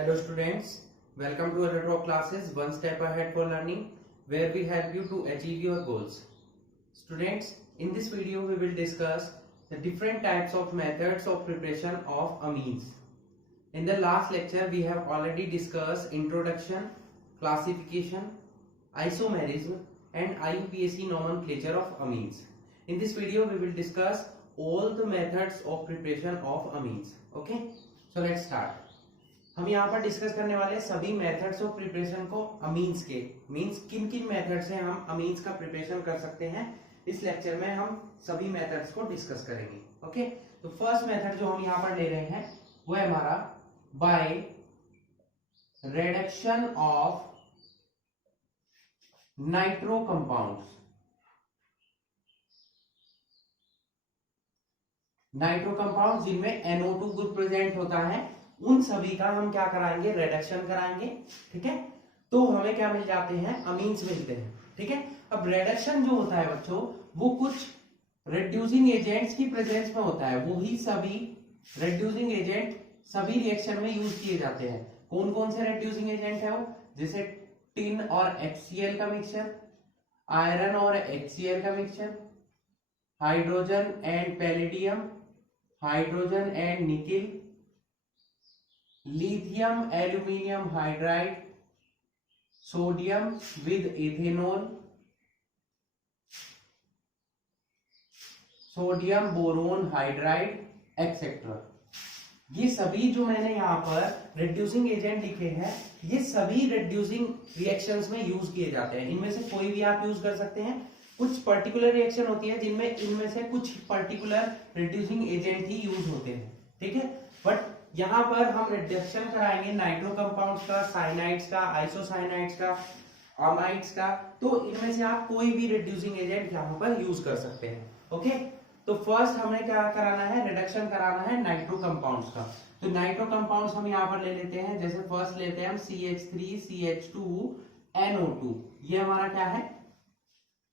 Hello students, welcome to our talk classes One Step Ahead for Learning, where we help you to achieve your goals. Students, in this video we will discuss the different types of methods of preparation of amines. In the last lecture we have already discussed introduction, classification, isomerism and IUPAC nomenclature of amines. In this video we will discuss all the methods of preparation of amines. Okay, so let's start. हम यहाँ पर discuss करने वाले सभी methods of preparation को amines के means किन किन मेथड से हम अमीन्स का प्रिपरेशन कर सकते हैं। इस लेक्चर में हम सभी मेथड्स को डिस्कस करेंगे। ओके, तो फर्स्ट मेथड जो हम यहाँ पर ले रहे हैं वो है हमारा bye reduction of nitro compounds. Nitro compound जिनमें NO2 ग्रुप प्रेजेंट होता है, उन सभी का हम क्या कराएंगे, रिडक्शन कराएंगे। ठीक है, तो हमें क्या मिल जाते हैं, अमीन्स मिलते हैं। ठीक है, अब रिडक्शन जो होता है बच्चों, वो कुछ रिड्यूसिंग एजेंट्स की प्रेजेंस में होता है। वही सभी रिड्यूसिंग एजेंट सभी रिएक्शन में यूज किए जाते हैं। कौन कौन से रिड्यूसिंग एजेंट है वो, जैसे टिन और HCl का मिक्सचर, आयरन और HCl का mixture, hydrogen and palladium, hydrogen and nickel, lithium aluminium hydride, sodium with ethanol, sodium boron hydride etcetera. ये सभी जो मैंने यहाँ पर रिड्यूसिंग एजेंट लिखे हैं, ये सभी रिड्यूसिंग रिएक्शंस में यूज किए जाते हैं। इनमें से कोई भी आप यूज कर सकते हैं। कुछ पर्टिकुलर रिएक्शन होती है जिनमें इनमें से कुछ पर्टिकुलर रिड्यूसिंग एजेंट ही यूज होते हैं। ठीक है, बट यहाँ पर हम रिडक्शन कराएंगे नाइट्रो कंपाउंड्स का, साइनाइड्स का, आइसोसाइनाइड्स का, अमाइड्स का। तो इनमें से आप कोई भी रिड्यूसिंग एजेंट यहाँ पर यूज कर सकते हैं। ओके, तो फर्स्ट हमें क्या कराना है, रिडक्शन कराना है नाइट्रो कंपाउंड्स का। तो नाइट्रो कंपाउंड्स हम यहाँ पर ले लेते हैं। जैसे फर्स्ट लेते हैं हम CH3CH2NO2। ये हमारा क्या है,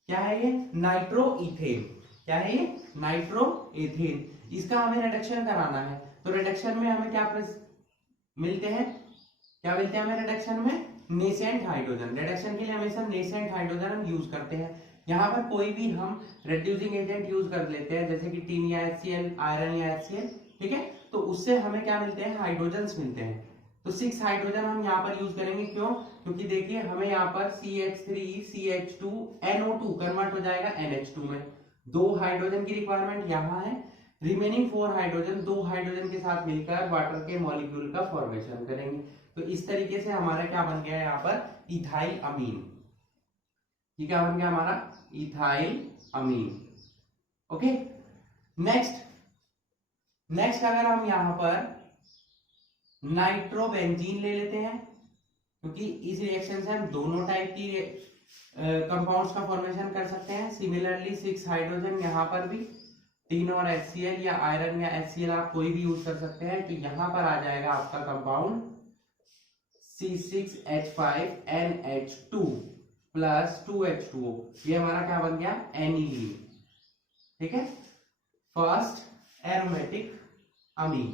क्या है ये, नाइट्रो इथेन। क्या है ये, नाइट्रो इथेन। इसका हमें रिडक्शन कराना है। तो रिडक्शन में हमें क्या मिलते हैं, क्या मिलते हैं हमें रिडक्शन में, नेसेंट हाइड्रोजन। रिडक्शन के लिए हमेशा नेसेंट हाइड्रोजन हम यूज करते हैं। यहाँ पर कोई भी हम रिड्यूसिंग एजेंट यूज कर लेते हैं, जैसे कि टिन या HCl, आयरन या HCl। ठीक है, तो उससे हमें क्या मिलते हैं, हाइड्रोजन्स मिलते हैं। तो 6 हाइड्रोजन हम यहाँ पर यूज करेंगे। क्यों, क्योंकि देखिए हमें यहाँ पर CH3CH2NO2 कन्वर्ट हो जाएगा NH2 में। 2 हाइड्रोजन की रिक्वायरमेंट यहाँ है। रिमेनिंग 4 हाइड्रोजन 2 हाइड्रोजन के साथ मिलकर वाटर के मॉलिक्यूल का फॉर्मेशन करेंगे। तो इस तरीके से हमारा क्या बन गया यहाँ पर, इथाइल अमीन। ये क्या बन गया हमारा, इथाइल अमीन। ओके, नेक्स्ट अगर हम यहाँ पर नाइट्रोबेंजीन ले लेते हैं, क्योंकि इस रिएक्शन से हम दोनों टाइप की कंपाउंड्स का फॉर्मेशन कर सकते हैं। सिमिलरली 6 हाइड्रोजन यहाँ पर भी, टिन और HCl या आयरन या HCl आप कोई भी यूज कर सकते हैं। तो यहां पर आ जाएगा आपका कंपाउंड C6H5NH2 प्लस 2H2O। ये हमारा क्या बन गया, एनिलीन। ठीक है, फर्स्ट एरोमेटिक अमीन।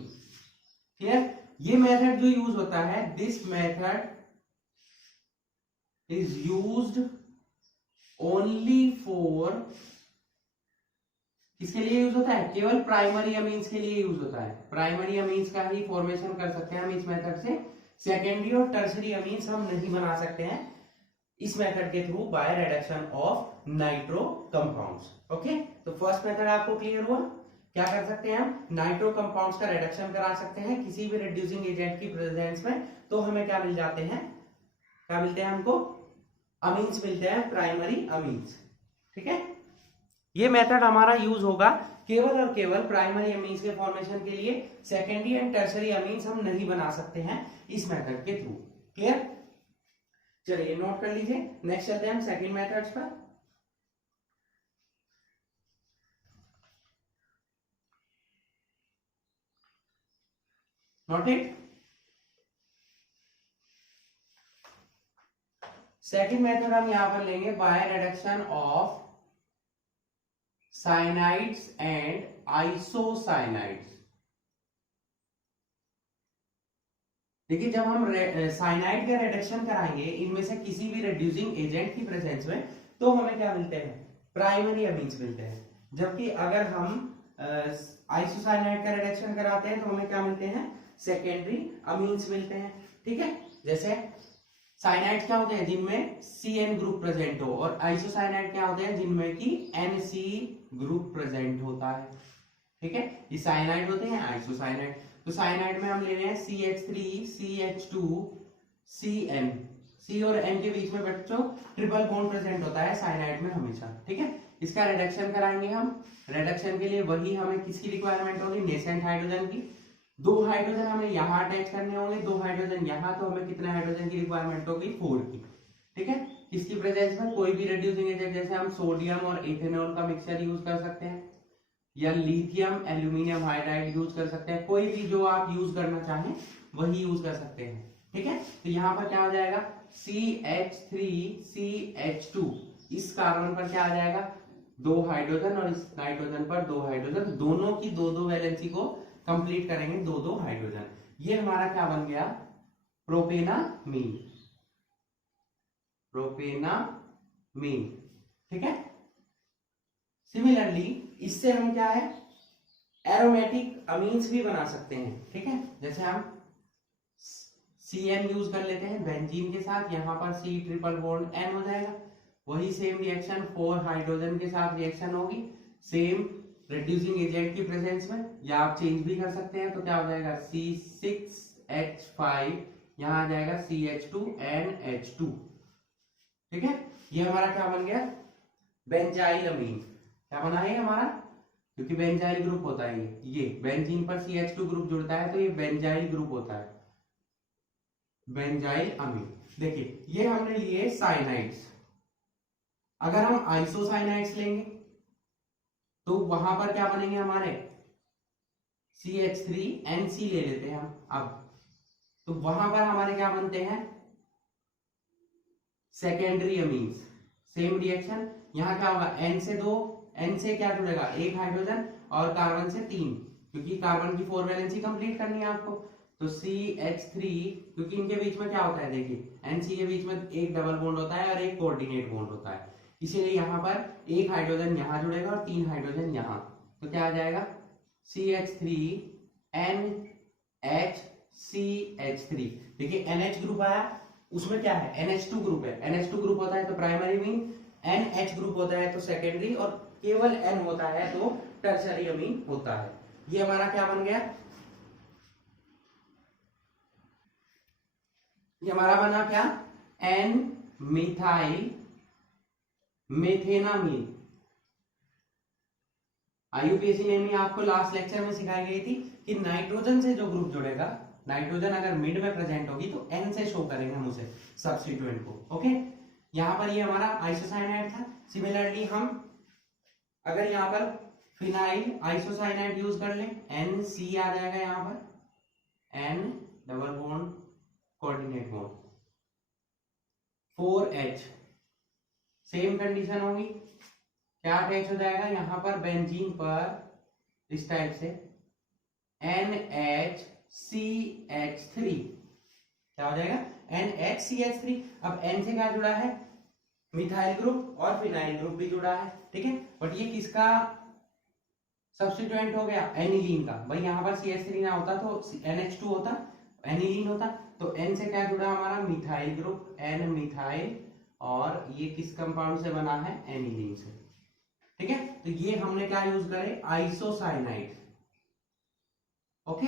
क्लियर, ये मेथड जो यूज होता है, this method is used only for, किसके लिए यूज होता है, केवल प्राइमरी अमीन्स के लिए यूज होता है। प्राइमरी अमीन्स का ही फॉर्मेशन कर सकते हैं हम इस मेथड से। सेकेंडरी और टर्सरी अमीन्स हम नहीं बना सकते हैं इस मेथड के through bye reduction of nitro compounds. Okay, तो फर्स्ट मेथड आपको क्लियर हुआ। क्या कर सकते हैं हम, नाइट्रो कंपाउंड्स का रिडक्शन करा सकते हैं किसी भी रिड्यूसिंग एजेंट की प्रेजेंस में। तो हमें क्या मिल जाते हैं, क्या मिलते हैं हमको, अमीन्स मिलते हैं, प्राइमरी अमीन्स। ठीक है, ये मेथड हमारा यूज होगा केवल और केवल प्राइमरी अमीन्स के फॉर्मेशन के लिए। सेकेंडरी एंड टर्सरी अमीन्स हम नहीं बना सकते हैं इस मेथड के थ्रू। क्लियर, चलिए नोट कर लीजिए। नेक्स्ट चलते हैं हम सेकंड मेथड्स पर। Note it. सेकंड मेथड हम यहां पर लेंगे by reduction of cyanides and isocyanides. देखिए जब हम साइनाइड का रिडक्शन कराएंगे इनमें से किसी भी रिड्यूसिंग एजेंट की प्रेजेंस में, तो हमें क्या मिलते हैं, प्राइमरी अमीन्स मिलते हैं। जबकि अगर हम आइसोसाइनाइड का रिडक्शन कराते हैं तो हमें क्या मिलते हैं, सेकेंडरी अमीन्स मिलते हैं। ठीक है, जैसे साइनाइड क्या होते हैं जिनमें CN ग्रुप प्रेजेंट हो, और आइसोसाइनाइड क्या होते हैं जिनमें की NC ग्रुप प्रेजेंट होता है। ठीक है, ये साइनाइड होते हैं, आइसोसाइनाइड। तो साइनाइड में हम ले रहे हैं CH3 CH2 CN, C और N के बीच में बच्चों ट्रिपल बॉन्ड प्रेजेंट होता है साइनाइड में हमेशा। ठीक है, इसका रिडक्शन कराएंगे हम। रिडक्शन के लिए वही हमें किसकी रिक्वायरमेंट होगी, नेसेंट हाइड्रोजन की। 2 हाइड्रोजन हमें यहाँ अटैच करने होंगे, 2 हाइड्रोजन यहाँ, तो हमें कितने हाइड्रोजन की रिक्वायरमेंट होगी, 4 की। ठीक है, किसकी प्रेजेंस में, कोई भी रिड्यूसिंग एजेंट, जैसे हम सोडियम और इथेनॉल का मिक्सचर यूज कर सकते हैं, या लिथियम एल्यूमिनियम हाइड्राइड यूज कर सकते हैं, कोई भी जो आप यूज करना चाहें वही यूज कर सकते हैं। ठीक है, तो यहाँ पर क्या हो जाएगा, CH3 CH2, इस कार्बन पर क्या आ जाएगा, 2 हाइड्रोजन, और इस नाइट्रोजन पर 2 हाइड्रोजन, दोनों की 2-2 वैलेंसी को कंप्लीट करेंगे, 2-2 हाइड्रोजन। ये हमारा क्या बन गया, प्रोपेनामीन। प्रोपेनामीन। ठीक है, सिमिलरली इससे हम क्या है, एरोमेटिक अमीन्स भी बना सकते हैं। ठीक है, जैसे हम CN यूज कर लेते हैं बेंजीन के साथ, यहां पर C ट्रिपल बॉन्ड N हो जाएगा। वही सेम रिएक्शन 4 हाइड्रोजन के साथ रिएक्शन होगी, सेम रिड्यूसिंग एजेंट की प्रेजेंस में, या आप चेंज भी कर सकते हैं। तो क्या हो जाएगा, C6H5, यहां आ जाएगा CH2NH2। ठीक है, ये हमारा क्या बन गया, बेंजाइल अमीन। क्या बना है हमारा, क्योंकि बेंजाइल ग्रुप होता है ये बेंजीन पर CH2 ग्रुप जुड़ता है तो ये बेंजाइल ग्रुप होता है, बेंजाइल अमीन। देखिए ये हमने लिए साइनाइड्स। अगर हम आइसोसाइनाइड्स लेंगे तो वहां पर क्या बनेंगे हमारे, CH3NC ले लेते हैं हम अब, तो वहां पर हमारे क्या बनते हैं, सेकेंडरी अमीन्स। सेम रिएक्शन, यहां क्या होगा, N से 2, N से क्या जुड़ेगा, 1 हाइड्रोजन, और कार्बन से 3, क्योंकि कार्बन की 4 वैलेंसी कंप्लीट करनी है आपको। तो CH3, क्योंकि इनके बीच में क्या होता है, देखिए NC के बीच में एक डबल बॉन्ड होता है और एक कोऑर्डिनेट बॉन्ड होता है, इसीलिए यहाँ पर 1 हाइड्रोजन यहाँ जुड़ेगा और 3 हाइड्रोजन यहाँ। तो क्या आ जाएगा, CH3NHCH3। देखिए NH ग्रुप आया, उसमें क्या है, NH2 ग्रुप है, NH2 ग्रुप होता है तो प्राइमरी अमीन, NH ग्रुप होता है तो सेकेंडरी, और केवल N होता है तो टर्शरी अमीन होता है। ये हमारा क्या बन गया, ये हमारा बना क्या, N मिथाइल मेथेनामीन। IUPAC ने भी आपको लास्ट लेक्चर में सिखाई गई थी कि नाइट्रोजन से जो ग्रुप जुड़ेगा, नाइट्रोजन अगर मिड में प्रेजेंट होगी तो N से शो करेंगे हम उसे सब्स्टिट्यूएंट को। ओके, यहां पर ये हमारा आइसोसाइनाइड था। सिमिलरली हम अगर यहाँ पर फिनाइल आइसोसाइनाइड यूज कर लें, NC आ जाएगा, यहाँ पर N double bond coordinate bond 4H, same condition होगी, क्या अटैच हो जाएगा यहाँ पर बेंजीन पर इस टाइप से NHCH3, क्या हो जाएगा, NHCH3। अब N से क्या जुड़ा है, मिथाइल ग्रुप, और फिनाइल ग्रुप भी जुड़ा है। ठीक है, बट ये किसका सब्स्टिट्यूएंट हो गया, एनिलीन का। भाई यहाँ पर CH3 ना होता तो NH2 होता, एनिलीन होता। तो N से क्या जुड़ा हमारा, मिथाइल ग्रुप, N मिथाइल, और ये किस कंपाउंड से बना है, एनिलीन से। ठीक है, तो ये हमने क्या यूज करे, आइसोसाइनाइड। ओके,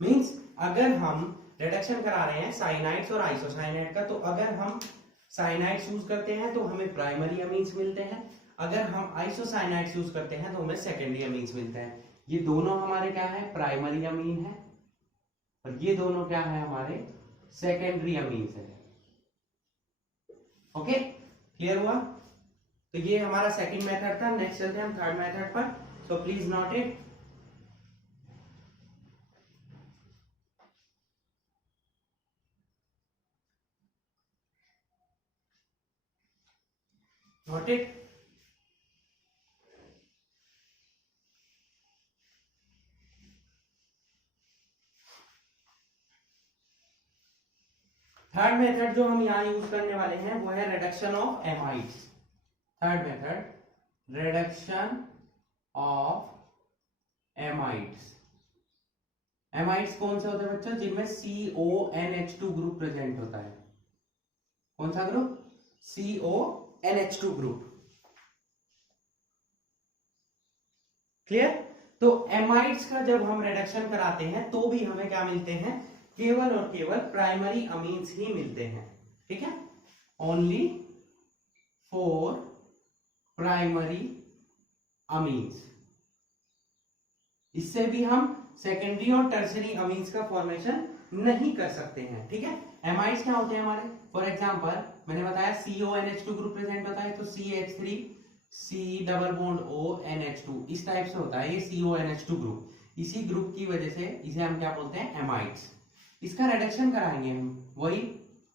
मींस अगर हम रिडक्शन करा रहे हैं साइनाइड्स और आइसोसाइनाइड का, तो अगर हम साइनाइड्स यूज करते हैं तो हमें प्राइमरी अमीन्स मिलते हैं, अगर हम आइसोसाइनाइड्स यूज करते हैं तो हमें सेकेंडरी अमीन्स मिलते हैं। ये दोनों हमारे क्या है, प्राइमरी अमीन है, और ये दोनों क्या है, हमारे सेकेंडरी अमीन्स है। ओके, क्लियर हुआ। तो ये हमारा सेकंड मेथड था। नेक्स्ट चलते हैं हम थर्ड मेथड पर, so please note it. Note it. Third method जो हम यहाँ यूज करने वाले हैं वो है reduction of amides. Third method reduction of amides. Amides कौन से होते हैं बच्चों? जिनमें CONH2 ग्रुप प्रेजेंट होता है। कौन सा ग्रुप? CONH2 group. क्लियर? तो एमाइड्स का जब हम रिडक्शन कराते हैं तो भी हमें क्या मिलते हैं? केवल और केवल प्राइमरी अमीन्स ही मिलते हैं। ठीक है, ओनली 4 प्राइमरी अमीन्स। इससे भी हम सेकेंडरी और टर्सरी अमीन्स का फॉर्मेशन नहीं कर सकते हैं। ठीक है, एमाइड्स क्या होते हैं हमारे? फॉर एग्जांपल मैंने बताया CONH2 ग्रुप प्रेजेंट होता है, तो CH3 C double bond ONH2 इस टाइप से होता है ये CONH2 ग्रुप। इसी ग्रुप की वजह से इसे हम क्या बोलते हैं? एमाइड्स। इसका रिडक्शन कराएंगे हम वही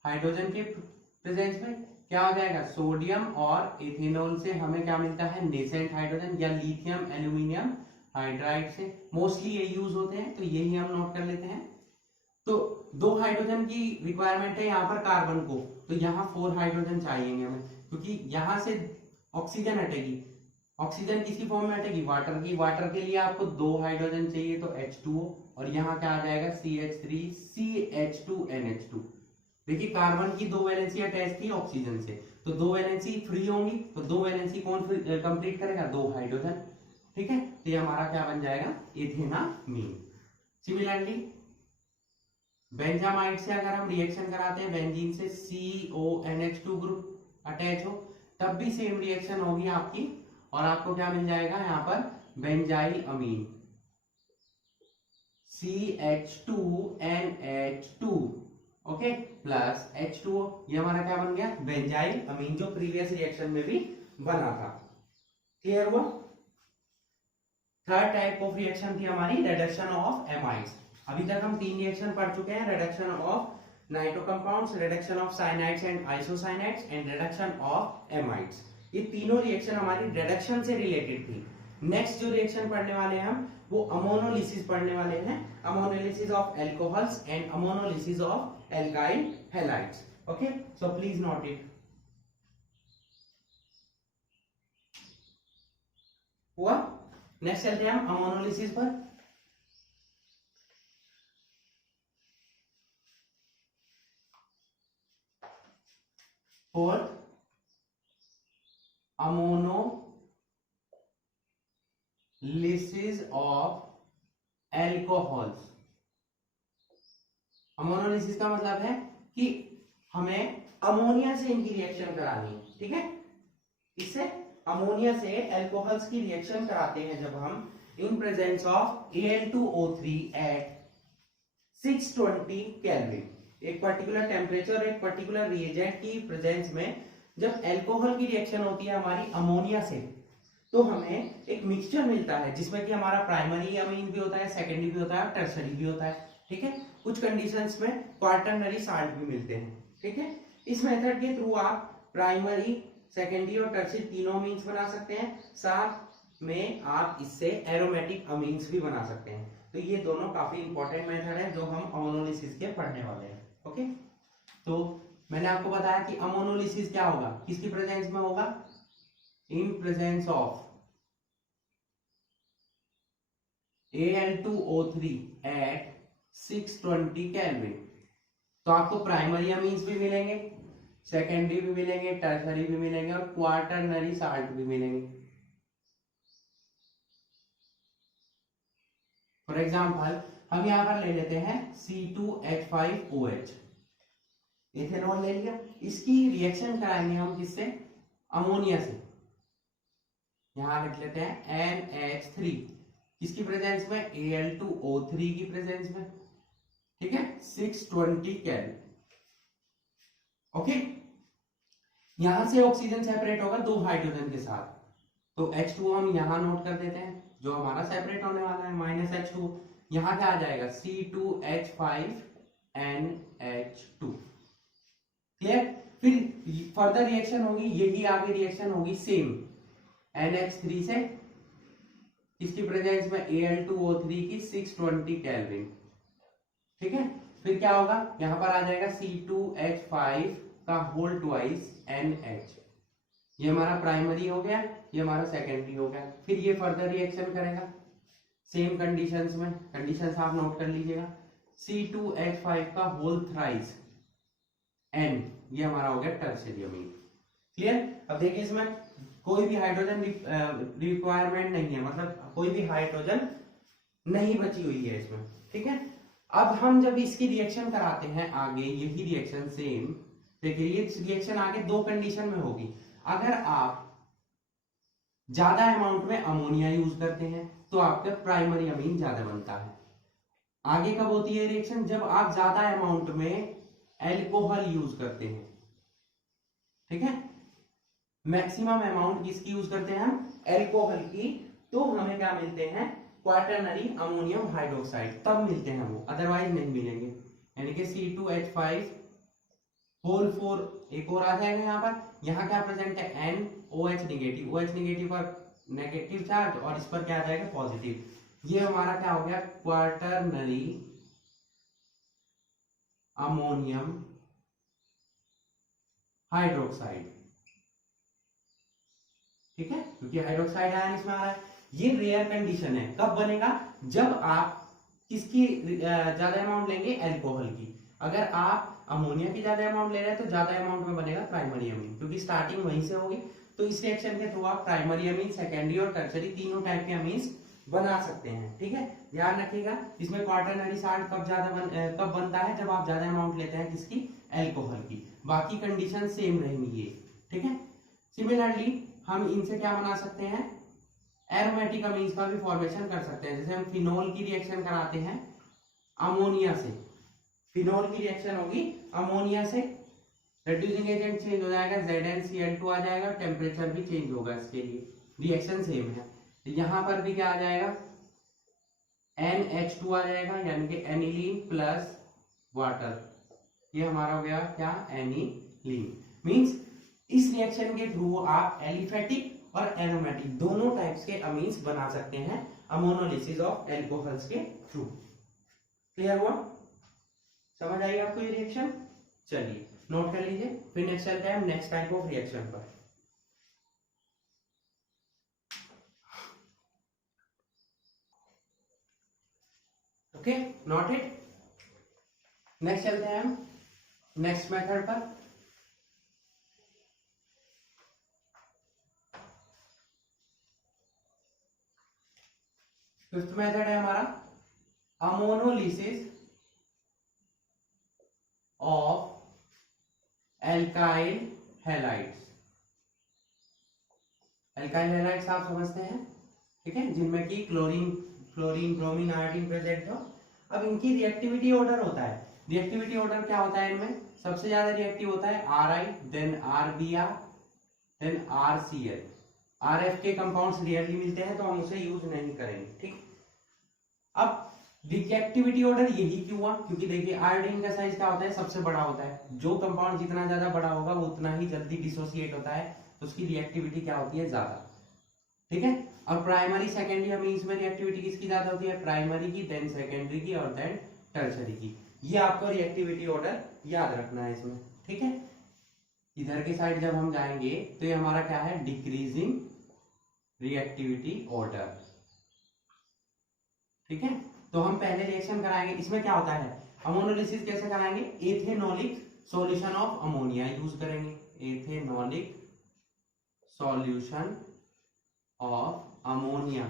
हाइड्रोजन के प्रेजेंस में। क्या हो जाएगा? सोडियम और इथेनॉल से हमें क्या मिलता है? नेसेंट हाइड्रोजन, या लिथियम एल्यूमिनियम हाइड्राइड से मोस्टली ये यूज होते हैं, तो यही हम नोट कर लेते हैं। तो 2 हाइड्रोजन की रिक्वायरमेंट है यहाँ पर कार्बन को, तो यहाँ 4 हाइड्रोजन चाहिए हमें, क्योंकि यहाँ से ऑक्सीजन हटेगी। ऑक्सीजन किसकी फॉर्म में हटेगी? वाटर की। वाटर के लिए आपको 2 हाइड्रोजन चाहिए, तो H2O, और यहाँ क्या आ जाएगा? CH3 CH2NH2। देखिए कार्बन की 2 वैलेंसी अटैच थी ऑक्सीजन से, तो 2 वैलेंसी फ्री होंगी, तो 2 वैलेंसी कौन कंप्लीट करेगा? 2 हाइड्रोजन। ठीक है, तो ये हमारा क्या बन जाएगा? इथेनामीन। सिमिलरली बेंजामाइड से अगर हम रिएक्शन कराते हैं बेंजीन से CONH2 ग्रुप अटैच हो, तब भी सेम रिएक्शन होगी आपकी, और आपको क्या मिल जाएगा यहाँ पर? बेंजाइल अमीन CH2NH2 ओके प्लस H2O। ये हमारा क्या बन गया? बेंजाइल अमीन, जो प्रीवियस रिएक्शन में भी बना था। क्लियर हुआ? थर्ड टाइप ऑफ रिएक्शन थी हमारी रिडक्शन ऑफ एमाइड्स। अभी तक हम 3 रिएक्शन पढ़ चुके हैं, reduction of nitro compounds, reduction of cyanides and isocyanides and reduction of amides. ये तीनों रिएक्शन हमारी रिडक्शन से रिलेटेड थी। नेक्स्ट जो रिएक्शन पढ़ने वाले हैं हम, वो अमोनोलिसिस पढ़ने वाले हैं। Ammonolysis of alcohols and ammonolysis of alkyl halides. Okay, so please note it. हुआ? नेक्स्ट चलते हैं हम अमोनोलिसिस पर। Fourth ammonolysis of alcohols. Ammonolysis का मतलब है कि हमें अमोनिया से इनकी रिएक्शन करानी है। ठीक है, इससे अमोनिया से एल्कोहल्स की रिएक्शन कराते हैं जब हम in presence of Al2O3 at 620 kelvin. एक पर्टिकुलर टेम्परेचर, एक पर्टिकुलर रिएजेंट की प्रेजेंस में जब एल्कोहल की रिएक्शन होती है हमारी अमोनिया से, तो हमें एक मिक्सचर मिलता है जिसमें कि हमारा प्राइमरी अमीन भी होता है, सेकेंडरी भी होता है, टर्सरी भी होता है। ठीक है, कुछ कंडीशंस में क्वार्टरनरी साल्ट भी मिलते हैं। ठीक है, इस मेथड के थ्रू आप प्राइमरी, सेकेंडरी और टर्सरी तीनों अमीन्स बना सकते हैं। साथ में आप इससे एरोमेटिक अमीन्स भी बना सकते हैं। तो ये दोनों काफी इंपॉर्टेंट मेथड है जो हम अमोनोलिसिस के पढ़ने वाले हैं। ओके, तो मैंने आपको बताया कि अमोनोलिसिस क्या होगा, किसकी प्रेजेंस में होगा? In presence of Al2O3 at 620 kelvin. तो आपको प्राइमरी अमीन्स भी मिलेंगे, सेकेंडरी भी मिलेंगे, टर्सरी भी मिलेंगे, और क्वार्टरनरी साल्ट भी मिलेंगे। फॉर एग्जाम्पल हम यहां पर ले लेते हैं C2H5OH, इथेनॉल ले लिया। इसकी रिएक्शन कराएंगे हम किससे? अमोनिया से। यहां लिख लेते हैं NH3, किसकी प्रेजेंस में? Al2O3 की प्रेजेंस में। ठीक है, 620 केल्विन। ओके, यहां से ऑक्सीजन सेपरेट होगा 2 हाइड्रोजन के साथ, तो H2O हम यहां नोट कर देते हैं, जो हमारा सेपरेट होने वाला है -H2। यहां क्या आ जाएगा? C2H5NH2। क्लियर? फिर फर्दर रिएक्शन होगी, यही आगे रिएक्शन होगी सेम NH3 से, किसकी प्रेजेंस में? Al2O3 की 620 केल्विन। ठीक है, फिर क्या होगा, यहां पर आ जाएगा C2H5 का होल ट्वाइस NH। ये हमारा प्राइमरी हो गया, ये हमारा सेकेंडरी हो गया। फिर ये फर्दर रिएक्शन करेगा सेम कंडीशंस में, कंडीशंस आप नोट कर लीजिएगा। C2H5 का होल थ्राइस N, ये हमारा हो गया टर्शियरी अमीन। क्लियर। अब देखिए इसमें कोई भी हाइड्रोजन रिक्वायरमेंट नहीं है, मतलब कोई भी हाइड्रोजन नहीं बची हुई है इसमें, ठीक है। अब हम जब इसकी रिएक्शन कराते हैं आगे, यही रिएक्शन सेम, देखिए ये रिएक्शन आगे दो कंडीशन में होगी। अगर आप ज्यादा अमाउंट में अमोनिया यूज करते हैं तो आपका प्राइमरी अमीन ज्यादा बनता है। आगे कब होती है रिएक्शन, जब आप ज्यादा अमाउंट में एल्कोहल यूज करते हैं, ठीक है। मैक्सिमम अमाउंट किसकी यूज करते हैं हम, एल्कोहल की, तो हमें क्या मिलते हैं, क्वाटरनरी अमोनियम हाइड्रोक्साइड, तब मिलते हैं वो, अदरवाइज नहीं मिलेंगे। यानी कि C2H5 होल 4, एक और आ जाएगा यहाँ पर। यहाँ क्या प्रेजेंट है, NOH निगेटिव, OH निगेटिव पर नेगेटिव चार्ज और इस पर क्या आ जाएगा, पॉजिटिव। ये हमारा क्या हो गया, क्वाटरनरी अमोनियम हाइड्रोक्साइड, ठीक है, क्योंकि हाइड्रोक्साइड आयन इसमें आ रहा है। ये रेयर कंडीशन है, कब बनेगा, जब आप किसकी ज्यादा अमाउंट लेंगे, एल्कोहल की। अगर आप अमोनिया की ज्यादा अमाउंट ले रहे हैं तो ज्यादा अमाउंट में बनेगा प्राइमरी अमीन, क्योंकि स्टार्टिंग वहीं से होगी। तो इस रिएक्शन के थ्रू आप प्राइमरी अमीन, सेकेंडरी और टर्शरी तीनों टाइप के अमीन्स बना सकते हैं, ठीक है। ध्यान रखिएगा इसमें क्वाटरनरी साल्ट कब बनता है, जब आप ज्यादा अमाउंट लेते हैं किसकी, एल्कोहल की। बाकी कंडीशन सेम रहेंगी ये, ठीक है। सिमिलरली हम इनसे क्या बना सकते हैं, एरोमेटिक अमीन्स का भी फॉर्मेशन कर सकते हैं। जैसे हम फिनोल की रिएक्शन कराते हैं अमोनिया से, फिनोल की रिएक्शन होगी अमोनिया से, रेड्यूसिंग एजेंट चेंज हो जाएगा, ZnCl2 आ जाएगा, टेम्परेचर भी चेंज होगा इसके लिए, रिएक्शन सेम है। यहां पर भी क्या आ जाएगा, NH2 आ जाएगा, यानी कि एनिलीन प्लस वाटर, ये हमारा हो गया क्या, एनिलीन। मींस इस रिएक्शन के थ्रू आप एलिफेटिक और एरोमेटिक दोनों टाइप्स के अमीन्स बना सकते हैं अमोनोलिसिस ऑफ एल्कोहल्स के थ्रू। क्लियर हुआ, समझ आई आपको ये रिएक्शन, चलिए नोट कर लीजिए। फिर नेक्स्ट चलते हैं हम नेक्स्ट टाइप ऑफ रिएक्शन पर। Okay, note it. नेक्स्ट चलते हैं हम नेक्स्ट मेथड पर। फिफ्थ मेथड है हमारा ammonolysis of alkyl halides. Alkyl halides आप समझते हैं, ठीक है, जिनमें कि क्लोरीन, ब्रोमीन, आयोडीन प्रेजेंट हो। अब इनकी रिएक्टिविटी ऑर्डर होता है। रिएक्टिविटी ऑर्डर क्या होता है, इनमें सबसे ज्यादा रिएक्टिव होता है Ri, then RBr, then RCl। RF के कंपाउंड्स रियरली मिलते हैं तो हम उसे यूज नहीं करेंगे, ठीक। अब रिएक्टिविटी ऑर्डर यही क्यों हुआ, क्योंकि देखिए आयोडीन का साइज क्या होता है, सबसे बड़ा होता है। जो कंपाउंड जितना ज्यादा बड़ा होगा वो उतना ही जल्दी डिसोसिएट होता है, तो उसकी रिएक्टिविटी क्या होती है, ज्यादा, ठीक है। और प्राइमरी सेकेंडरी अमीन्स में रिएक्टिविटी किसकी ज्यादा होती है, प्राइमरी की, देन सेकेंडरी की और देन टर्शरी की। ये आपको रिएक्टिविटी ऑर्डर याद रखना है इसमें, ठीक है। इधर के साइड जब हम जाएंगे तो ये हमारा क्या है, डिक्रीजिंग रिएक्टिविटी ऑर्डर, ठीक है। तो हम पहले रिएक्शन कराएंगे, इसमें क्या होता है, अमोनोलिसिस कैसे कराएंगे, ethanolic solution of ammonia use करेंगे, ethanolic solution of ammonia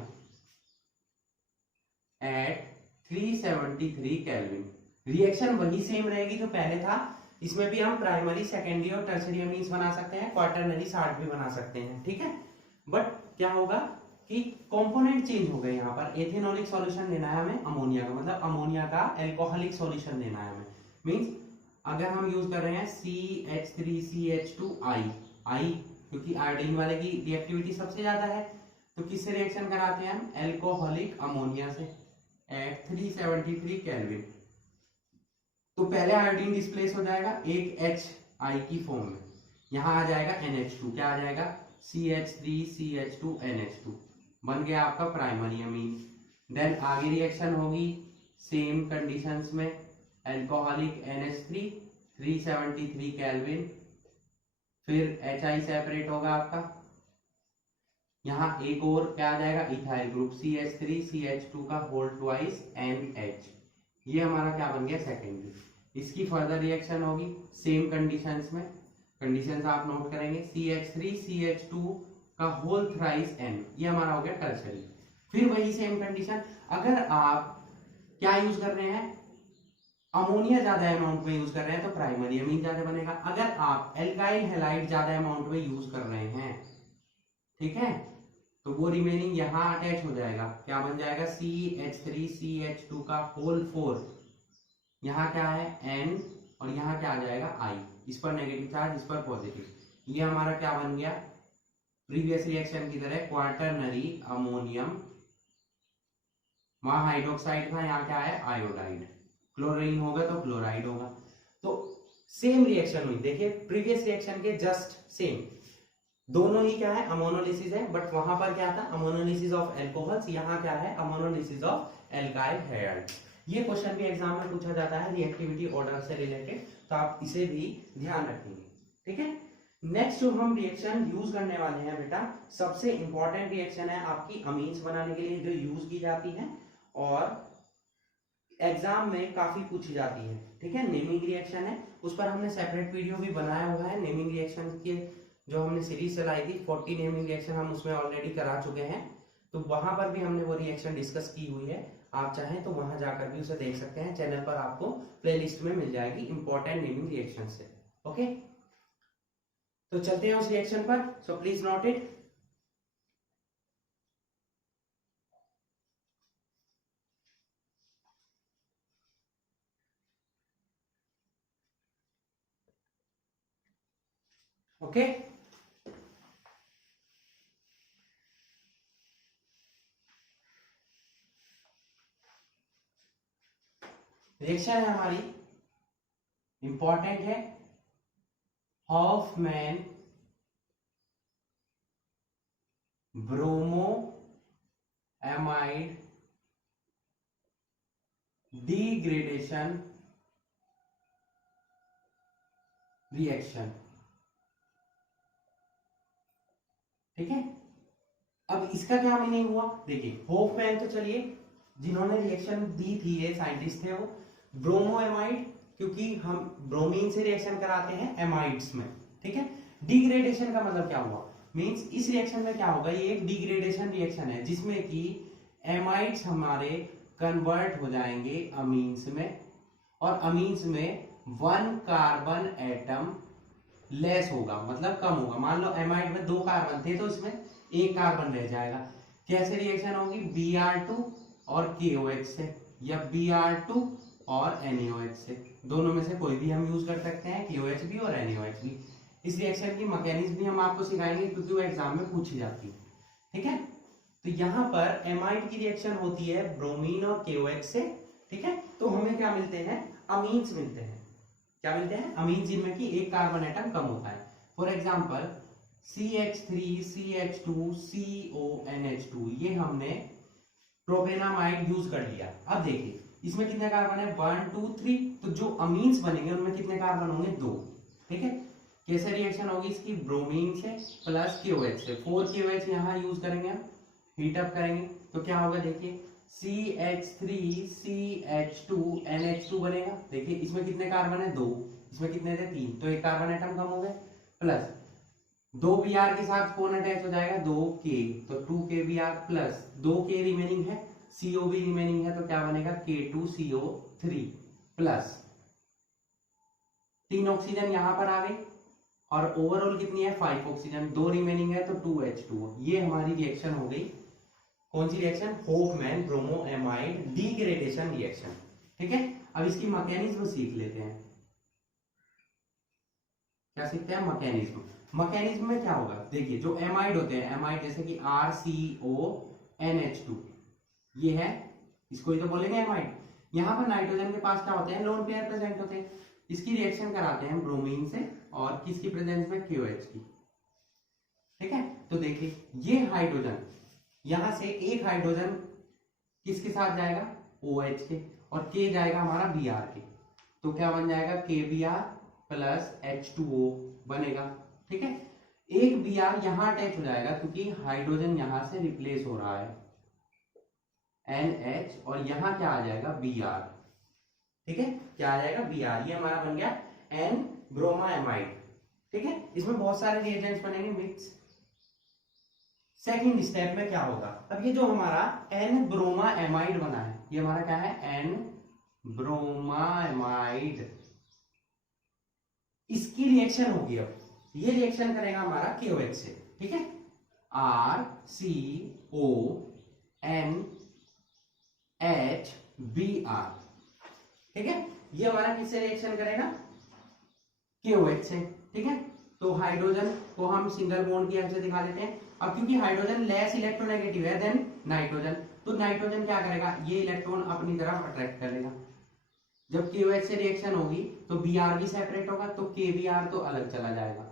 at 373 kelvin. Reaction वही सेम रहेगी जो पहले था, इसमें भी हम प्राइमरी, सेकेंडरी और टर्शरी अमीन्स बना सकते हैं, क्वाटरनरी साल्ट भी बना सकते हैं, ठीक है। बट क्या होगा कि कंपोनेंट चेंज हो गए, यहाँ पर एथेनॉलिक सॉल्यूशन लेना है हमें अमोनिया का, मतलब अमोनिया का एल्कोहलिक सॉल्यूशन लेना है हमें। मींस अगर हम यूज कर रहे हैं CH3CH2I, क्योंकि आयोडीन वाले की रिएक्टिविटी सबसे ज्यादा है, तो किससे रिएक्शन कराते हैं हम, एल्कोहलिक अमोनिया से एट 373 केल्विन। तो पहले आयोडीन डिस्प्लेस हो जाएगा एक HI की फॉर्म में, यहां आ जाएगा NH2, क्या आ जाएगा, CH3CH2NH2, बन गया आपका प्राइमरी अमीन। देन आगे रिएक्शन होगी सेम कंडीशंस में, एल्कोहलिक NH3 373 केल्विन। फिर HI सेपरेट होगा आपका, यहाँ एक और क्या आ जाएगा, इथाइल ग्रुप CH3 CH2 का होल ट्वाइस NH। ये हमारा क्या बन गया, सेकेंडरी। इसकी फर्दर रिएक्शन होगी सेम कंडीशंस में, कंडीशंस आप नोट करेंगे, CH3 CH2 का होल थ्राइस N, ये हमारा हो गया टर्शरी। फिर वही सेम कंडीशन, अगर आप क्या यूज कर रहे हैं, अमोनिया ज्यादा अमाउंट में यूज कर रहे हैं तो प्राइमरी अमीन ज्यादा बनेगा। अगर आप एल्काइल हैलाइड ज्यादा अमाउंट में यूज कर रहे हैं, ठीक है, तो वो रिमेनिंग यहां अटैच हो जाएगा, क्या बन जाएगा, CH3 CH2 का होल 4, यहाँ क्या है N, और यहाँ क्या आ जाएगा I, इस पर नेगेटिव चार्ज, इस पर पॉजिटिव। ये हमारा क्या बन गया, प्रीवियस रिएक्शन की तरह क्वार्टरनरी अमोनियम, वहां हाइड्रोक्साइड था, यहाँ क्या है आयोडाइड, क्लोरीन होगा तो क्लोराइड होगा। तो सेम रिएक्शन हुई, देखिए प्रीवियस रिएक्शन के जस्ट सेम, दोनों ही क्या है, अमोनोलिसिस है, बट वहां पर क्या था, अमोनोलिसिस ऑफ अल्कोहल्स, यहाँ क्या है, अमोनोलिसिस ऑफ एल्काइल हैलाइड। ये क्वेश्चन भी एग्जाम में पूछा जाता है रिएक्टिविटी ऑर्डर से रिलेटेड, तो आप इसे भी ध्यान रखेंगे, ठीक है। नेक्स्ट जो हम रिएक्शन यूज करने वाले हैं बेटा, सबसे इंपॉर्टेंट रिएक्शन है आपकी अमीन्स बनाने के लिए जो यूज की जाती है और एग्जाम में काफी पूछी जाती है, ठीक है। नेमिंग रिएक्शन है, उस पर हमने सेपरेट वीडियो भी बनाया हुआ है। नेमिंग रिएक्शन के जो हमने सीरीज चलाई थी 40 नेमिंग रिएक्शन, हम उसमें ऑलरेडी करा चुके हैं, तो वहां पर भी हमने वो रिएक्शन डिस्कस की हुई है। आप चाहें तो वहां जाकर भी उसे देख सकते हैं, चैनल पर आपको प्लेलिस्ट में मिल जाएगी इंपॉर्टेंट नेमिंग रिएक्शन से। ओके, तो चलते हैं उस रिएक्शन पर, so please note it. Okay, reaction है हमारी, इंपॉर्टेंट है, Hofmann bromo amide degradation reaction, ठीक है। अब इसका क्या मीनिंग हुआ, देखिए होफमैन तो चलिए जिन्होंने रिएक्शन दी थी ये साइंटिस्ट थे वो, ब्रोमो एमाइड क्योंकि हम ब्रोमीन से रिएक्शन कराते हैं एमाइड्स में, ठीक है। डिग्रेडेशन का मतलब क्या हुआ, मींस इस रिएक्शन में क्या होगा, ये एक डिग्रेडेशन रिएक्शन है जिसमें कि एमाइड्स हमारे कन्वर्ट हो जाएंगे अमीन्स में, और अमीन्स में 1 कार्बन एटम लेस होगा, मतलब कम होगा। मान लो एमाइड में 2 कार्बन थे तो इसमें 1 कार्बन रह जाएगा। कैसे रिएक्शन होगी, Br2 और KOH से, या Br2 और NaOH से, दोनों में से कोई भी हम यूज कर सकते हैं, KOH भी और NaOH भी। इस रिएक्शन की मैकेनिज्म भी हम आपको सिखाएंगे क्योंकि वो एग्जाम में पूछी जाती है, ठीक है। तो यहाँ पर एमाइड की रिएक्शन होती है ब्रोमीन और KOH से, ठीक है। तो हमें क्या मिलते हैं, अमीन्स मिलते हैं, क्या मिलते हैं, अमीन, जिनमें कि 1 कार्बन एटम कम होता है। For example CH3 CH2 CONH2, ये हमने प्रोपेनामाइड यूज कर लिया। अब देखिए इसमें कितने कार्बन है, 1 2 3, तो जो अमीन्स बनेंगे उनमें कितने कार्बन होंगे, 2, ठीक है। कैसे रिएक्शन होगी इसकी, ब्रोमीन से प्लस KOH से, 4 KOH यहाँ यूज करेंगे हम, हीट अप करेंगे तो क्या होगा, देखिए CH3 CH2 NH2 बनेगा। देखिए इसमें कितने कार्बन है, 2, इसमें कितने थे, 3, तो 1 कार्बन एटम कम हो गए, प्लस 2 Br के साथ कौन अटैच हो जाएगा, 2K, तो 2K Br plus 2K remaining है, CO भी रिमेनिंग है, तो क्या बनेगा, K2CO3 प्लस 3 ऑक्सीजन यहां पर आ गई, और ओवरऑल कितनी है, 5 ऑक्सीजन, 2 रिमेनिंग है तो 2H2। ये हमारी रिएक्शन हो गई, कौन सी reaction, Hofmann bromo amide degradation reaction, ठीक है। अब इसकी मैकेनिज्म सीख लेते हैं, क्या सीखते हैं, मैकेनिज्म। मैकेनिज्म में क्या होगा, देखिए जो एमाइड होते हैं, एमाइड जैसे कि RCONH2, ये है, इसको ही तो बोलेंगे एमाइड। यहाँ पर नाइट्रोजन के पास क्या होते हैं, लोन पेयर प्रेजेंट होते हैं, इसकी रिएक्शन कराते हैं ब्रोमीन से, और किसकी प्रेजेंस में, KOH की, ठीक है। तो देखिए ये हाइड्रोजन, यहां से एक हाइड्रोजन किसके साथ जाएगा, OH के, और K जाएगा हमारा Br के, तो क्या बन जाएगा KBr प्लस H2O बनेगा। ठीक है, एक Br यहां अटैच हो जाएगा क्योंकि हाइड्रोजन यहां से रिप्लेस हो रहा है NH, और यहां क्या आ जाएगा Br। ठीक है, क्या आ जाएगा Br, ये हमारा बन गया N ब्रोमाइड। ठीक है, इसमें बहुत सारे रिएजेंट्स बनेंगे मिक्स। सेकंड स्टेप में क्या होगा, अब ये जो हमारा N ब्रोमाइड बना है, ये हमारा क्या है N ब्रोमाइड, इसकी रिएक्शन होगी। अब ये रिएक्शन करेगा हमारा KOH से। ठीक है, RCONHBr। ठीक है, ये हमारा किससे रिएक्शन करेगा, KOH से। ठीक है, तो हाइड्रोजन को हम सिंगल बॉन्ड की हेल्प से दिखा देते हैं। अब क्योंकि हाइड्रोजन लेस इलेक्ट्रोनेगेटिव है देन नाइट्रोजन, तो नाइट्रोजन क्या करेगा, ये इलेक्ट्रॉन अपनी तरफ अट्रैक्ट करेगा। जब KOH से रिएक्शन होगी तो Br भी सेपरेट होगा, तो KBr तो अलग चला जाएगा,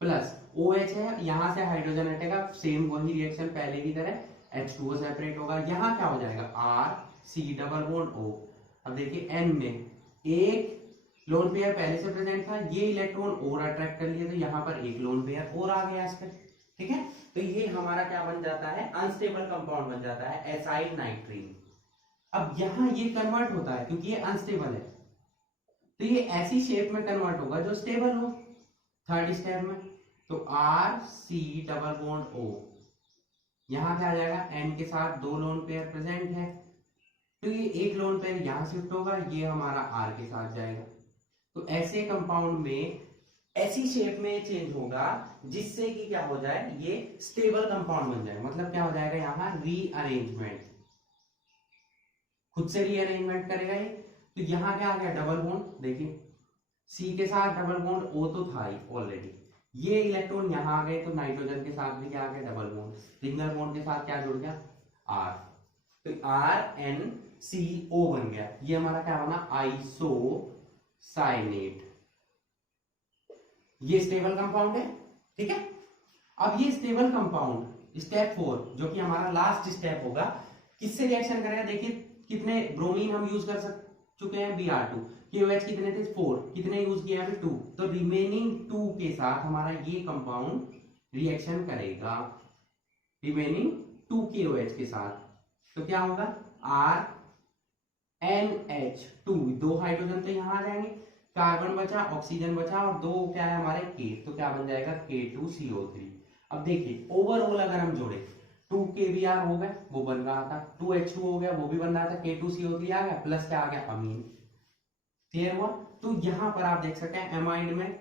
प्लस OH है, यहां से हाइड्रोजन हटेगा, सेम वही रिएक्शन पहले की तरह, H2O सेपरेट होगा, यहां क्या हो जाएगा RC डबल बॉन्ड O। अब देखिए N में एक लोन पेयर पहले से प्रेजेंट था, ये इलेक्ट्रॉन और अट्रैक्ट कर लिया, तो यहाँ पर एक लोन पेयर और आ गया इस पर। ठीक है, तो ये हमारा क्या बन जाता है, अनस्टेबल कंपाउंड बन जाता है एसाइल नाइट्रीन। अब यहां ये कन्वर्ट होता है क्योंकि ये अनस्टेबल है, तो ये ऐसी शेप में कन्वर्ट होगा जो स्टेबल हो थर्ड स्टेप में। तो RC डबल बॉन्ड O, यहां क्या आ जाएगा, N के साथ दो लोन पेयर प्रेजेंट है, तो ये एक लोन पेयर यहां शिफ्ट होगा, ये हमारा R के साथ जाएगा। तो ऐसे कंपाउंड में ऐसी शेप में चेंज होगा जिससे कि क्या हो जाए, ये स्टेबल कंपाउंड बन जाए। मतलब क्या हो जाएगा, यहां रीअरेंजमेंट, खुद से रीअरेंजमेंट करेगा ये। तो यहां क्या आ गया, डबल बॉन्ड, देखिए C के साथ डबल बॉन्ड O तो था ही ऑलरेडी, ये इलेक्ट्रॉन यहां आ गए, तो नाइट्रोजन के साथ भी क्या आ गया, डबल बॉन्ड, सिंगल बॉन्ड के साथ क्या जुड़ गया R, तो RNCO बन गया। ये हमारा क्या बना, आइसोसाइनेट, ये स्टेबल कंपाउंड है। ठीक है, अब ये स्टेबल कंपाउंड स्टेप 4 जो कि हमारा लास्ट स्टेप होगा, किससे रिएक्शन करेगा, देखिए कितने ब्रोमीन हम यूज कर चुके हैं Br2, KOH कितने थे 4, कितने यूज किया है 2, तो रिमेनिंग 2 के साथ हमारा ये कंपाउंड रिएक्शन करेगा, रिमेनिंग 2 KOH के साथ। तो क्या होगा, RNH2, दो हाइड्रोजन तो यहां आ जाएंगे, कार्बन बचा, ऑक्सीजन बचा, और दो क्या है हमारे K, तो क्या बन जाएगा K2CO3। अब देखिए ओवरऑल अगर हम जोड़े 2 KBr हो गया, वो बन रहा था, 2H2 हो गया, वो भी बन रहा था, K2CO3 आ गया, प्लस क्या आ गया, अमीन। क्लियर हुआ। तो यहां पर आप देख सकते हैं एमाइड में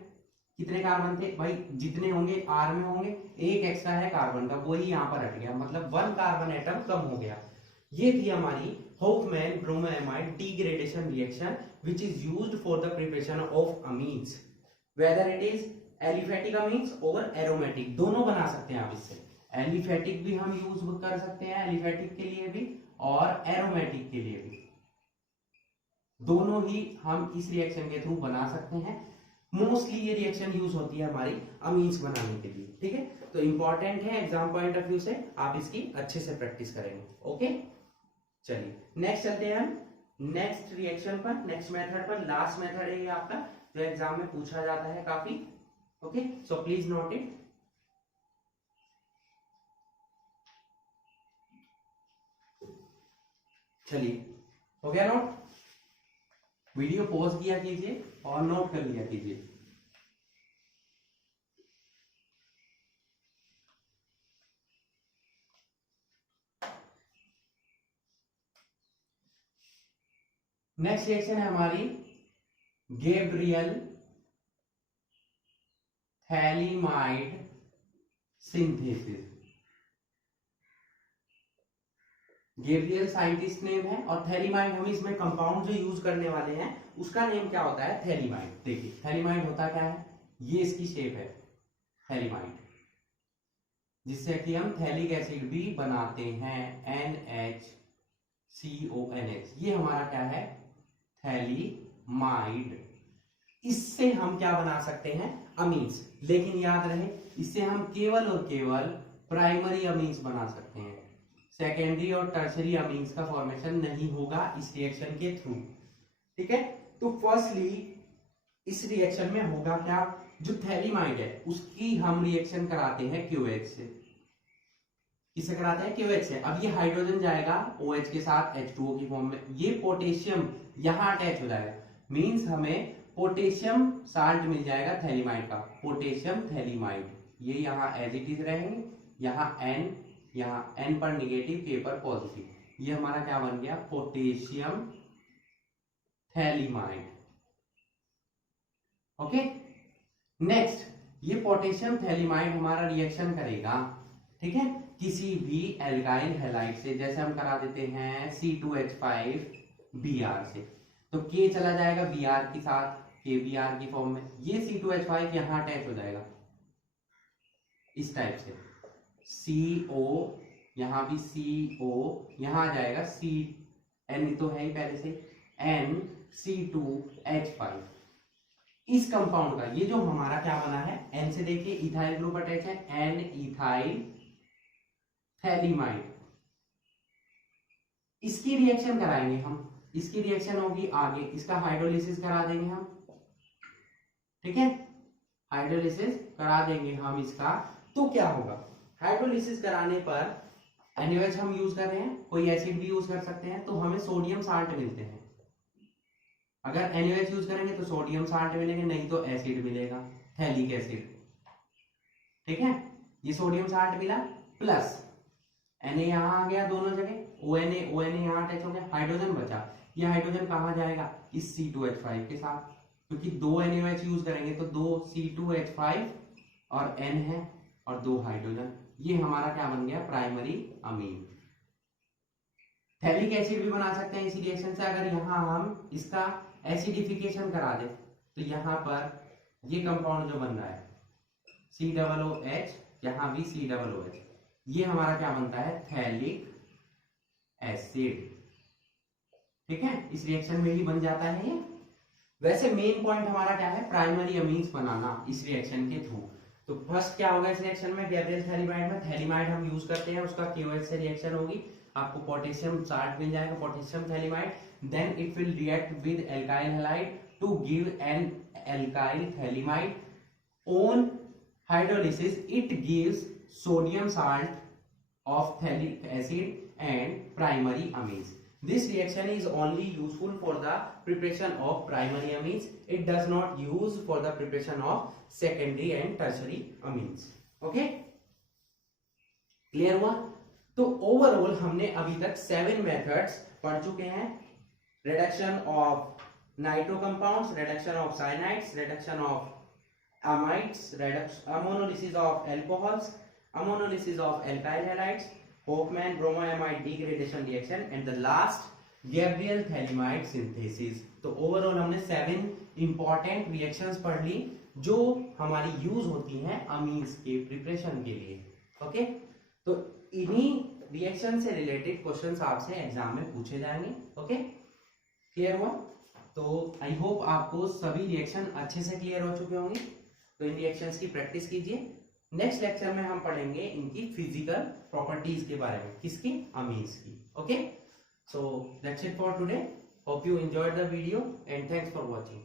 कितने कार्बन थे भाई, जितने होंगे R में होंगे, एक एक्स्ट्रा है कार्बन का, वही यहां पर हट गया, मतलब 1 कार्बन एटम कम हो गया। ये थी हमारी Hofmann bromoamide degradation reaction which is used for the preparation of amines, whether it is aliphatic amines or aromatic, दोनों बना सकते हैं आप इससे। एलिफेटिक भी हम यूज कर सकते हैं, एलिफेटिक के लिए भी और एरोमेटिक के लिए भी, दोनों ही हम इस रिएक्शन के थ्रू बना सकते हैं। मोस्टली ये रिएक्शन यूज होती है हमारी अमीन्स बनाने के लिए। ठीक है, तो इंपॉर्टेंट है एग्जाम पॉइंट ऑफ व्यू से, आप इसकी अच्छे से प्रैक्टिस करेंगे। ओके, चलिए नेक्स्ट चलते हैं हम नेक्स्ट रिएक्शन पर, नेक्स्ट मेथड पर। लास्ट मेथड है ये आपका जो एग्जाम में पूछा जाता है काफी। Okay, so please note it. चलिए, हो गया नोट, वीडियो पॉज किया कीजिए और नोट कर लिया कीजिए। नेक्स्ट रिएक्शन है हमारी Gabriel phthalimide synthesis. Gabriel scientist name है, और थैलीमाइड हम इसमें कंपाउंड जो यूज करने वाले हैं उसका नेम क्या होता है, थैलीमाइड। देखिए थैलीमाइड होता क्या है, ये इसकी शेप है थैलीमाइड, जिससे कि हम थैलिक एसिड भी बनाते हैं, NHCONH, ये हमारा क्या है थैलीमाइड। इससे हम क्या बना सकते हैं, अमीन्स। लेकिन याद रहे इससे हम केवल और केवल प्राइमरी अमीन्स बना सकते हैं, सेकेंडरी और टर्सरी अमीन्स का फॉर्मेशन नहीं होगा इस रिएक्शन के थ्रू। ठीक है, तो फर्स्टली इस रिएक्शन में होगा क्या, जो थैलीमाइड है उसकी हम रिएक्शन कराते हैं QH से। किससे कराते हैं? QH से। अब ये हाइड्रोजन जाएगा OH के साथ H2O की फॉर्म में, ये पोटेशियम यहां अटैच हो जाएगा, मींस हमें पोटेशियम साल्ट मिल जाएगा थैलीमाइड का, पोटेशियम थैलीमाइड। ये यहाँ एज इट इज रहेंगे, यहाँ N पर निगेटिव, K पर पॉजिटिव, ये हमारा क्या बन गया, पोटेशियम थैलीमाइड। ओके, नेक्स्ट ये पोटेशियम थैलीमाइड हमारा रिएक्शन करेगा, ठीक है, किसी भी एल्काइल हैलाइड से, जैसे हम करा देते हैं C2H5Br से, तो K चला जाएगा Br के साथ, KBr की फॉर्म में, ये C2H5 यहां अटैच हो जाएगा इस टाइप से, CO यहां भी CO, यहां आ जाएगा N तो है ही पहले से, NC2H5। इस कंपाउंड का ये जो हमारा क्या बना है, N से देखिए इथाइल ग्रुप अटैच है, N इथाइल थैलीमाइड, इसकी रिएक्शन कराएंगे हम, इसकी रिएक्शन होगी आगे, इसका हाइड्रोलिसिस करा देंगे हम, ठीक है, हाइड्रोलिसिस करा देंगे हम इसका। तो क्या होगा, हाइड्रोलिसिस कराने पर NaOH हम यूज कर रहे हैं, कोई एसिड भी यूज कर सकते हैं, तो हमें सोडियम साल्ट मिलते हैं। अगर NaOH यूज करेंगे तो सोडियम साल्ट मिलेंगे, नहीं तो एसिड मिलेगा, थैलिक एसिड, ठीक है, ये सोडियम साल्ट मिला, प्लस Na यहां आ गया दोनों जगह, ONA यहां अटैच हो गया, हाइड्रोजन बचा, ये हाइड्रोजन कहां जाएगा, इस C2H5 के साथ, क्योंकि दो NaOH यूज करेंगे तो दो C2H5 और N है और दो हाइड्रोजन, ये हमारा क्या बन गया, प्राइमरी अमीन। थैलिक एसिड भी बना सकते हैं इसी रिएक्शन से, अगर यहाँ हम इसका एसिडिफिकेशन करा दे तो यहाँ पर ये कंपाउंड जो बन रहा है COOH, यहाँ भी COOH, ये हमारा क्या बनता है, थैलिक एसिड, ठीक है, इस रिएक्शन में ही बन जाता है ये। वैसे मेन पॉइंट हमारा क्या है, प्राइमरी अमीन्स बनाना इस रिएक्शन के थ्रू। तो फर्स्ट क्या होगा इस रिएक्शन में, गैब्रियल थैलीमाइड में थैलीमाइड हम यूज करते हैं, उसका KOH से रिएक्शन होगी, आपको पोटेशियम साल्ट मिल जाएगा, potassium phthalimide, then it will react with alkyl halide to give an alkyl phthalimide, on hydrolysis it gives sodium salt of thalic acid and primary amines. This reaction is only useful for the preparation of primary amines. It does not use for the preparation of secondary and tertiary amines. Okay? Clear हुआ? तो overall हमने अभी तक 7 methods पढ़ चुके हैं, reduction of nitro compounds, reduction of cyanides, reduction of amides, ammonolysis of alcohols, ammonolysis of alkyl halides, Hofmann bromoamide degradation reaction, and the last Gabriel thalamide synthesis. तो overall हमने 7 इंपॉर्टेंट रिएक्शंस पढ़ ली जो हमारी use होती हैं amines के preparation के लिए। ओके, तो इन्हीं रिएक्शन से रिलेटेड क्वेश्चंस आपसे एग्जाम में पूछे जाएंगे। ओके, क्लियर हुआ? तो आई होप आपको सभी रिएक्शन अच्छे से क्लियर हो चुके होंगे। तो इन रिएक्शंस की प्रैक्टिस कीजिए। नेक्स्ट लेक्चर में हम पढ़ेंगे इनकी फिजिकल प्रॉपर्टीज के बारे में, किसकी, अमीन्स की। Okay, so that's it for today. Hope you enjoyed the video and thanks for watching.